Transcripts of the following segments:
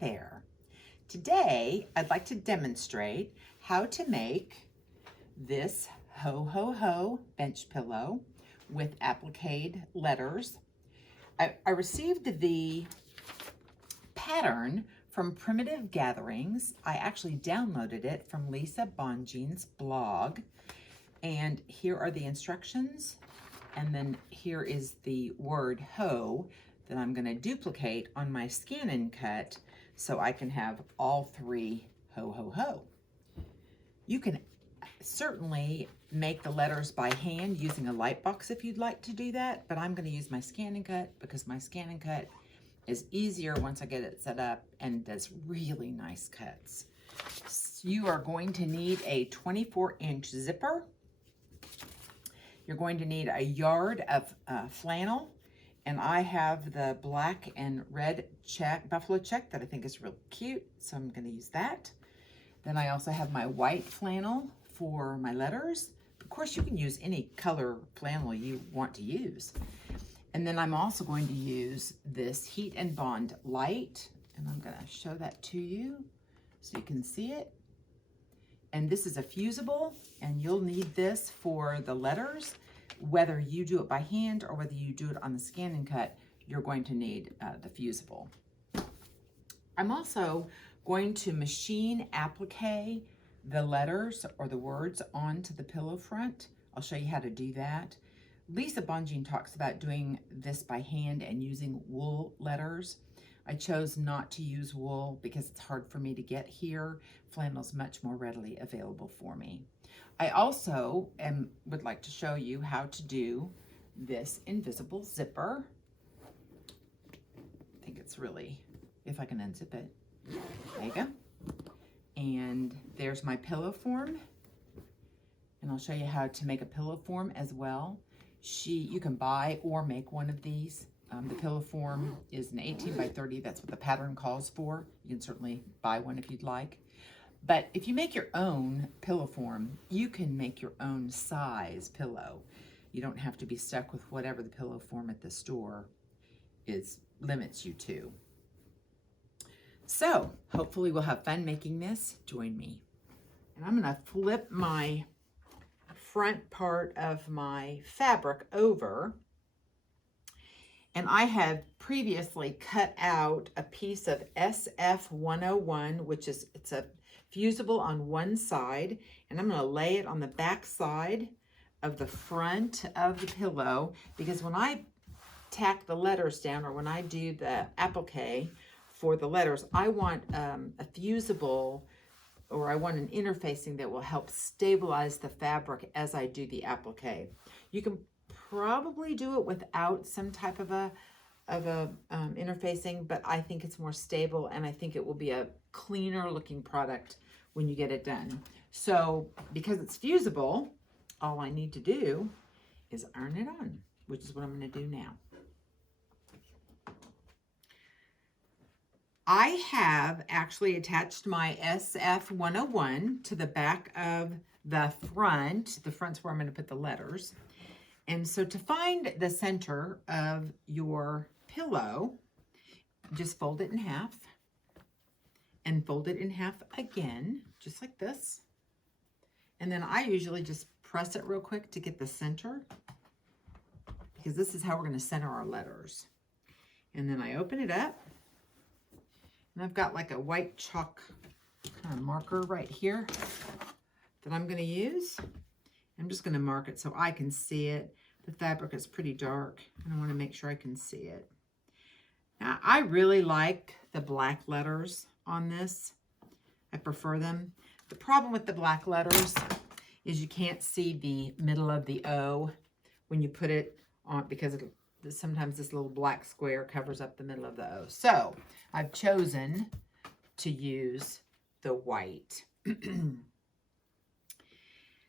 Hi there. Today, I'd like to demonstrate how to make this ho ho ho bench pillow with applique letters. I received the pattern from Primitive Gatherings. I actually downloaded it from Lisa Bonjean's blog. And here are the instructions. And then here is the word ho that I'm going to duplicate on my scan and cut so I can have all three ho ho ho. You can certainly make the letters by hand using a light box if you'd like to do that, but I'm going to use my scan and cut because my scan and cut is easier once I get it set up and does really nice cuts. You are going to need a 24-inch zipper. You're going to need a yard of flannel, and I have the black and red buffalo check that I think is real cute, so I'm going to use that. Then I also have my white flannel for my letters. Of course, you can use any color flannel you want to use. And then I'm also going to use this Heat and Bond light, and I'm going to show that to you so you can see it. And this is a fusible, and you'll need this for the letters. Whether you do it by hand or whether you do it on the scan and cut, you're going to need the fusible. I'm also going to machine applique the letters or the words onto the pillow front. I'll show you how to do that. Lisa Bonjean talks about doing this by hand and using wool letters. I chose not to use wool because it's hard for me to get here. Flannel is much more readily available for me. I also would like to show you how to do this invisible zipper. I think it's really, if I can unzip it. There you go. And there's my pillow form. And I'll show you how to make a pillow form as well. You can buy or make one of these. The pillow form is an 18 by 30. That's what the pattern calls for. You can certainly buy one if you'd like. But if you make your own pillow form, you can make your own size pillow. You don't have to be stuck with whatever the pillow form at the store limits you to. So hopefully we'll have fun making this. Join me. And I'm going to flip my front part of my fabric over. And I have previously cut out a piece of SF101, which is, it's a fusible on one side, and I'm going to lay it on the back side of the front of the pillow, because when I tack the letters down, or when I do the applique for the letters, I want a fusible, or I want an interfacing that will help stabilize the fabric as I do the applique. You can probably do it without some type of a interfacing, but I think it's more stable, and I think it will be a cleaner looking product when you get it done. So because it's fusible, all I need to do is iron it on, which is what I'm going to do now. I have actually attached my SF101 to the back of the front. The front's where I'm going to put the letters. And so to find the center of your pillow, just fold it in half and fold it in half again, just like this. And then I usually just press it real quick to get the center, because this is how we're going to center our letters. And then I open it up, and I've got like a white chalk kind of marker right here that I'm going to use. I'm just going to mark it so I can see it. The fabric is pretty dark, and I want to make sure I can see it. Now, I really like the black letters on this. I prefer them. The problem with the black letters is you can't see the middle of the O when you put it on, because sometimes this little black square covers up the middle of the O. So I've chosen to use the white.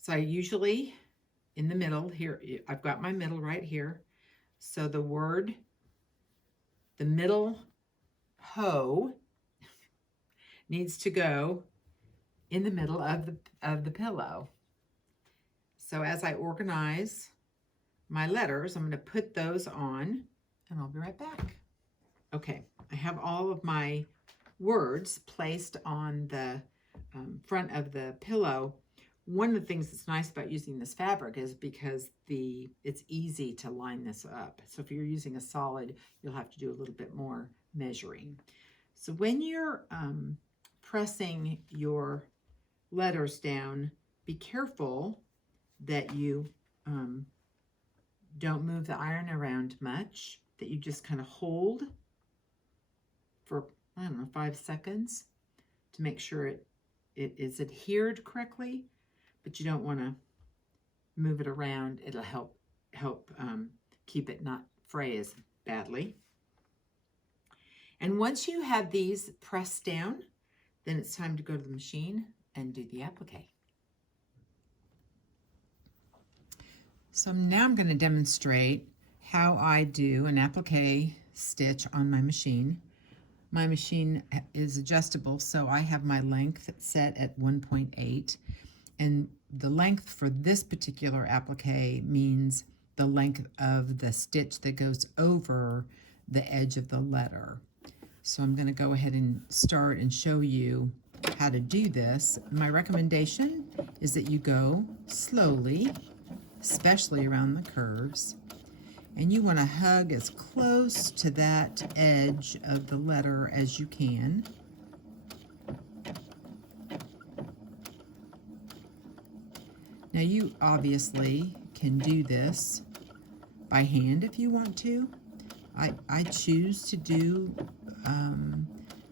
So I usually, in the middle here, I've got my middle right here. So the word, the middle ho needs to go in the middle of the pillow. So as I organize my letters, I'm going to put those on, and I'll be right back. Okay, I have all of my words placed on the front of the pillow, one of the things that's nice about using this fabric is because it's easy to line this up. So if you're using a solid, you'll have to do a little bit more measuring. So when you're pressing your letters down, be careful that you don't move the iron around much, that you just kind of hold for, I don't know, 5 seconds to make sure it is adhered correctly, but you don't want to move it around. It'll help keep it not fray as badly. And once you have these pressed down, then it's time to go to the machine and do the applique. So now I'm going to demonstrate how I do an applique stitch on my machine. My machine is adjustable, so I have my length set at 1.8, and the length for this particular applique means the length of the stitch that goes over the edge of the letter. So I'm going to go ahead and start and show you how to do this. My recommendation is that you go slowly, especially around the curves, and you want to hug as close to that edge of the letter as you can. Now you obviously can do this by hand if you want to. I choose to do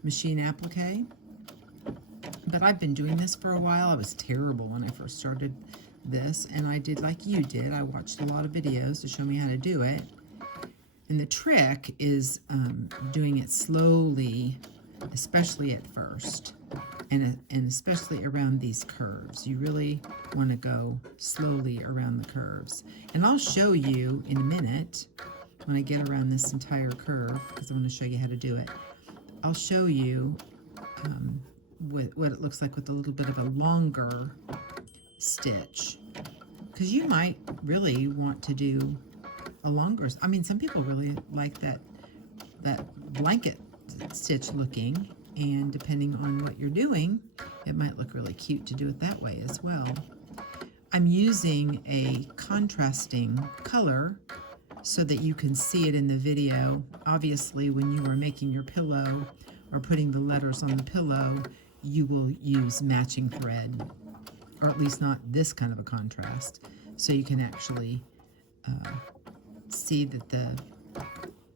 machine applique, but I've been doing this for a while. I was terrible when I first started this, and I did like you did. I watched a lot of videos to show me how to do it, and the trick is doing it slowly, especially at first, and especially around these curves. You really want to go slowly around the curves, and I'll show you in a minute when I get around this entire curve, because I'm going to show you how to do it. I'll show you what it looks like with a little bit of a longer stitch, because you might really want to do a longer, I mean, some people really like that blanket stitch looking, and depending on what you're doing, it might look really cute to do it that way as well. I'm using a contrasting color so that you can see it in the video. Obviously, when you are making your pillow or putting the letters on the pillow, you will use matching thread, or at least not this kind of a contrast, so you can actually see that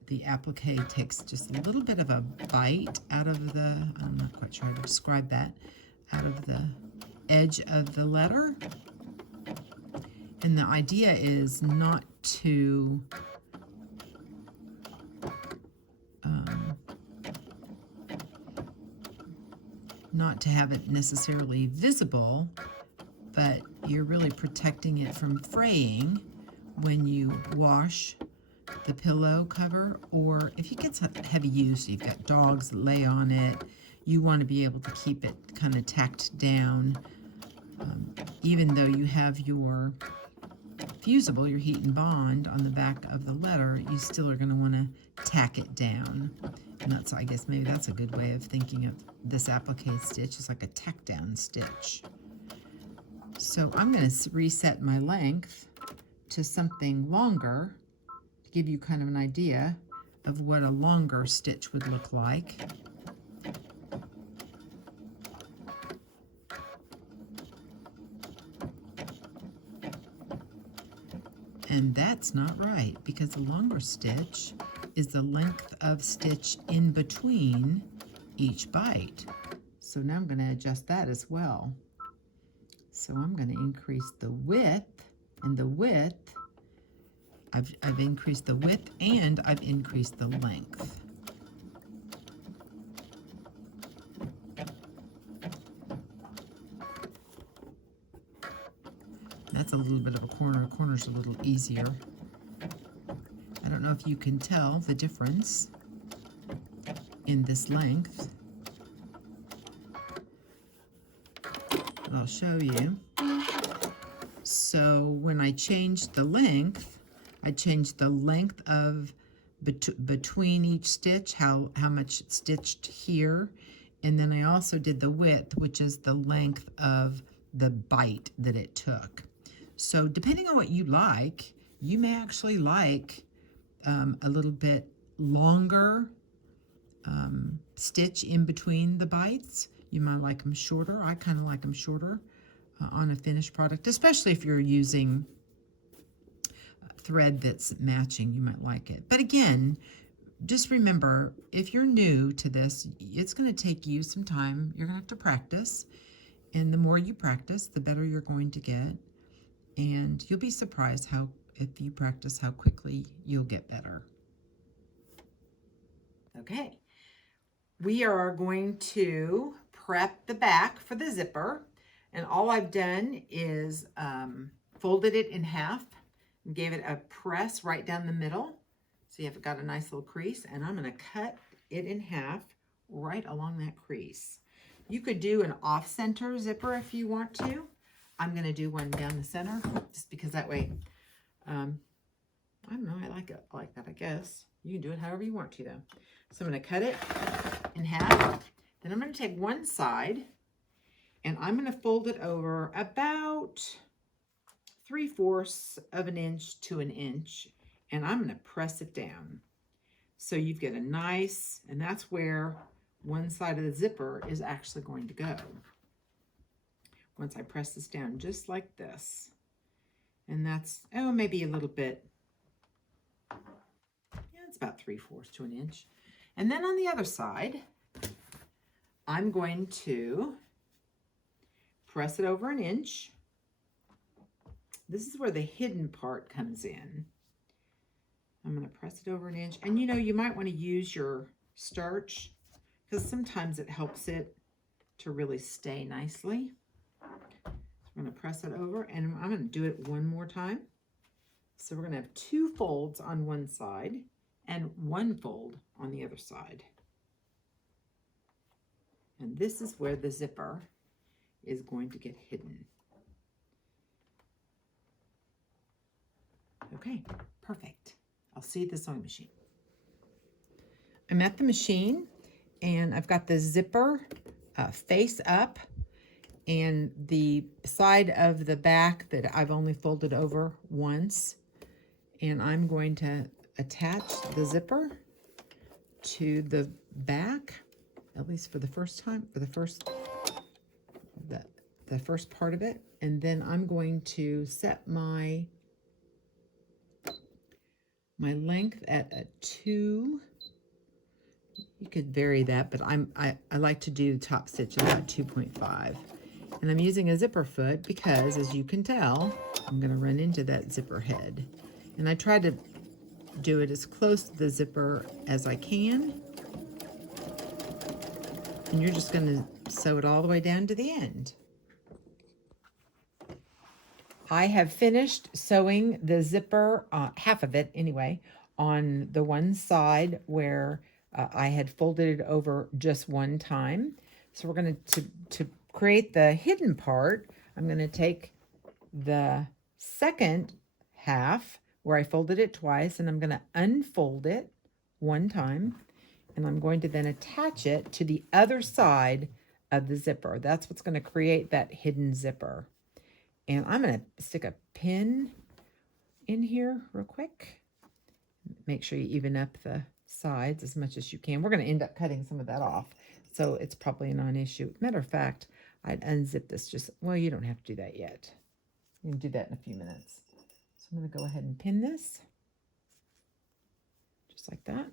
the applique takes just a little bit of a bite out of the, I'm not quite sure how to describe that, out of the edge of the letter. And the idea is not to have it necessarily visible, but you're really protecting it from fraying when you wash the pillow cover, or if you get some heavy use, you've got dogs that lay on it, you want to be able to keep it kind of tacked down. Even though you have your fusible, your heat and bond on the back of the letter, you still are going to want to tack it down. And that's, I guess maybe that's a good way of thinking of this applique stitch, is like a tack down stitch. So I'm going to reset my length to something longer to give you kind of an idea of what a longer stitch would look like. And that's not right, because the longer stitch is the length of stitch in between each bite. So now I'm going to adjust that as well. So I'm going to increase the width, and the width, I've increased the width and I've increased the length. That's a little bit of a corner. A corner's a little easier. I don't know if you can tell the difference in this length, but I'll show you. So when I changed the length, I changed the length of between each stitch, how much it's stitched here, And then I also did the width, which is the length of the bite that it took. So depending on what you like, you may actually like a little bit longer stitch in between the bites. You might like them shorter. I kind of like them shorter on a finished product, especially if you're using thread that's matching. You might like it. But again, just remember, if you're new to this, it's going to take you some time. You're going to have to practice. And the more you practice, the better you're going to get. And you'll be surprised if you practice, how quickly you'll get better. Okay. We are going to prep the back for the zipper. And all I've done is folded it in half and gave it a press right down the middle. So you've got a nice little crease, and I'm going to cut it in half right along that crease. You could do an off-center zipper if you want to. I'm going to do one down the center just because that way, I don't know, I like it like that, I guess. You can do it however you want to though. So I'm going to cut it in half. Then I'm going to take one side and I'm going to fold it over about 3/4 of an inch to an inch, and I'm going to press it down. So you've got a nice, and that's where one side of the zipper is actually going to go. Once I press this down just like this, and that's, oh, maybe a little bit, yeah, it's about 3/4 to an inch. And then on the other side, I'm going to press it over an inch. This is where the hidden part comes in. I'm going to press it over an inch. And you know, you might want to use your starch because sometimes it helps it to really stay nicely. So I'm going to press it over, and I'm going to do it one more time. So we're going to have 2 folds on one side and 1 fold on the other side. And this is where the zipper is going to get hidden. Okay, perfect. I'll see you at the sewing machine. I'm at the machine, and I've got the zipper face up, and the side of the back that I've only folded over once. And I'm going to attach the zipper to the back, at least for the first time, for the first part of it. And then I'm going to set my length at a 2. You could vary that, but I like to do top stitch at about 2.5. And I'm using a zipper foot because, as you can tell, I'm going to run into that zipper head. And I try to do it as close to the zipper as I can. And you're just going to sew it all the way down to the end. I have finished sewing the zipper, half of it anyway, on the one side where I had folded it over just one time. So we're going to create the hidden part. I'm going to take the second half where I folded it twice, and I'm going to unfold it one time, and I'm going to then attach it to the other side of the zipper. That's what's going to create that hidden zipper. And I'm going to stick a pin in here real quick. Make sure you even up the sides as much as you can. We're going to end up cutting some of that off, so it's probably a non-issue. Matter of fact, I'd unzip this well, you don't have to do that yet. You can do that in a few minutes. So I'm going to go ahead and pin this, just like that.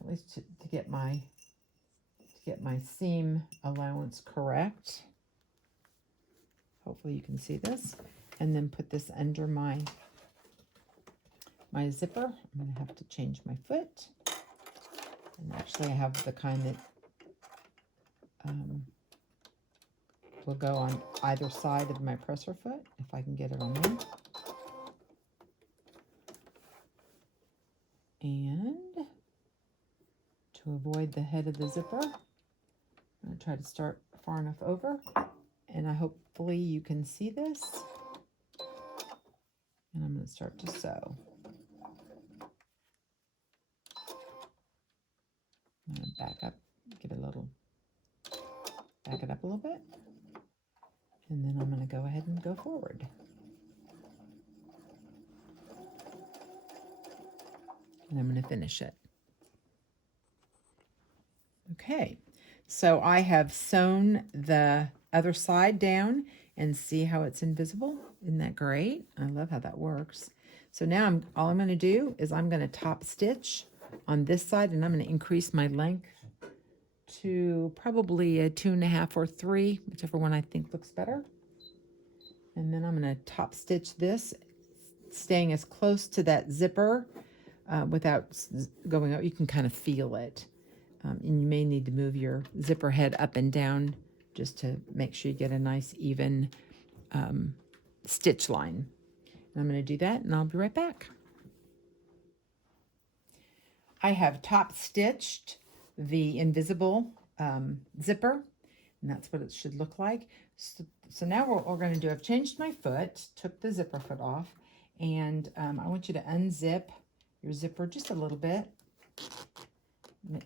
At least to get my seam allowance correct. Hopefully you can see this. And then put this under my zipper. I'm going to have to change my foot. And actually I have the kind that will go on either side of my presser foot, if I can get it on there. And to avoid the head of the zipper, I'm going to try to start far enough over. And hopefully you can see this. And I'm going to start to sew. I'm going to back up, give it a little, back it up a little bit. And then I'm going to go ahead and go forward. And I'm going to finish it. Okay, so I have sewn the other side down, and see how it's invisible? Isn't that great? I love how that works. So now all I'm going to do is I'm going to top stitch on this side, and I'm going to increase my length to probably a 2.5 or 3, whichever one I think looks better. And then I'm going to top stitch this, staying as close to that zipper without going out. You can kind of feel it. And you may need to move your zipper head up and down just to make sure you get a nice even stitch line. And I'm going to do that, and I'll be right back. I have top stitched the invisible zipper, and that's what it should look like. So now what we're going to do, I've changed my foot, took the zipper foot off, and I want you to unzip your zipper just a little bit.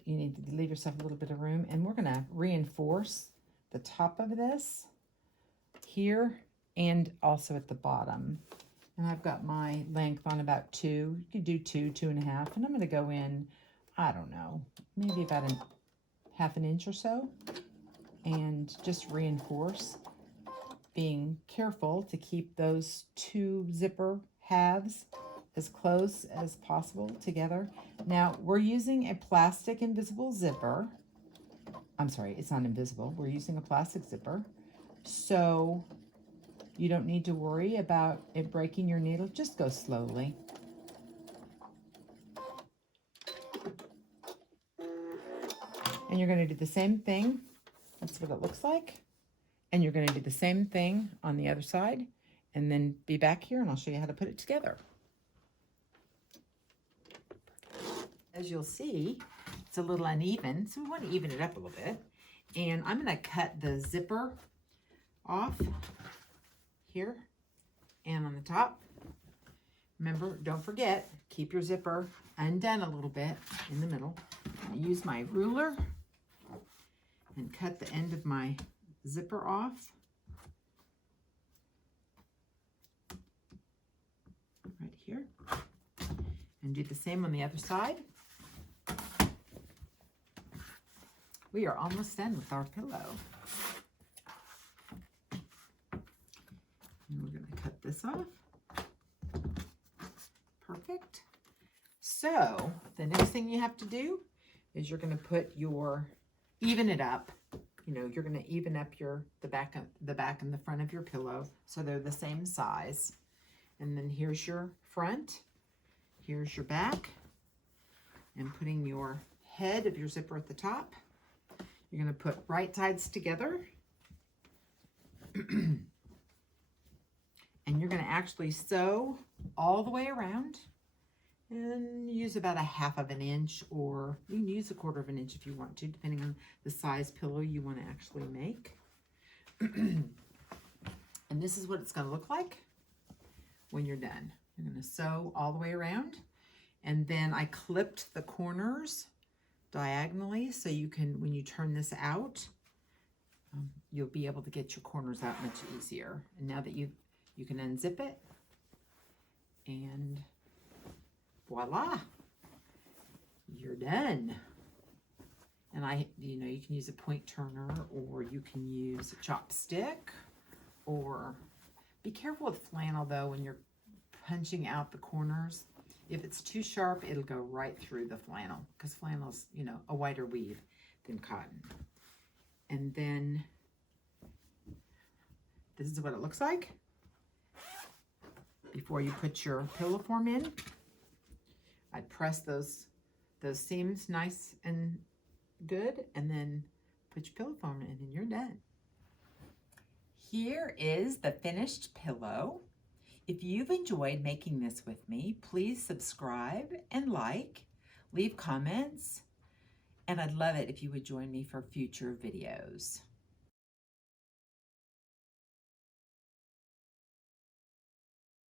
You need to leave yourself a little bit of room, and we're going to reinforce the top of this here and also at the bottom. And I've got my length on about 2. You could do 2, 2.5, and I'm going to go in, I don't know, maybe about half an inch or so, and just reinforce, being careful to keep those 2 zipper halves as close as possible together. Now, we're using a plastic invisible zipper. I'm sorry, it's not invisible. We're using a plastic zipper. So you don't need to worry about it breaking your needle. Just go slowly. And you're going to do the same thing. That's what it looks like. And you're going to do the same thing on the other side. And then be back here, and I'll show you how to put it together. As you'll see, it's a little uneven, so we want to even it up a little bit. And I'm going to cut the zipper off here and on the top. Remember, don't forget, keep your zipper undone a little bit in the middle. I'm going to use my ruler and cut the end of my zipper off. Right here. And do the same on the other side. We are almost done with our pillow. And we're going to cut this off. Perfect. So the next thing you have to do is you're going to put even it up. You know, you're going to even up the back and the front of your pillow so they're the same size. And then here's your front. Here's your back. And putting your head of your zipper at the top. You're going to put right sides together. And you're going to actually sew all the way around and use about 1/2 inch, or you can use 1/4 inch if you want to, depending on the size pillow you want to actually make. And this is what it's going to look like when you're done. You're going to sew all the way around, and then I clipped the corners diagonally so you can, when you turn this out, you'll be able to get your corners out much easier. And now that you can unzip it, and voila, you're done. And you can use a point turner, or you can use a chopstick, or be careful with flannel though when you're punching out the corners. If it's too sharp, it'll go right through the flannel, because flannel's, a whiter weave than cotton. And then this is what it looks like before you put your pillow form in. I'd press those seams nice and good, and then put your pillow form in, and you're done. Here is the finished pillow. If you've enjoyed making this with me, please subscribe and leave comments, and I'd love it if you would join me for future videos.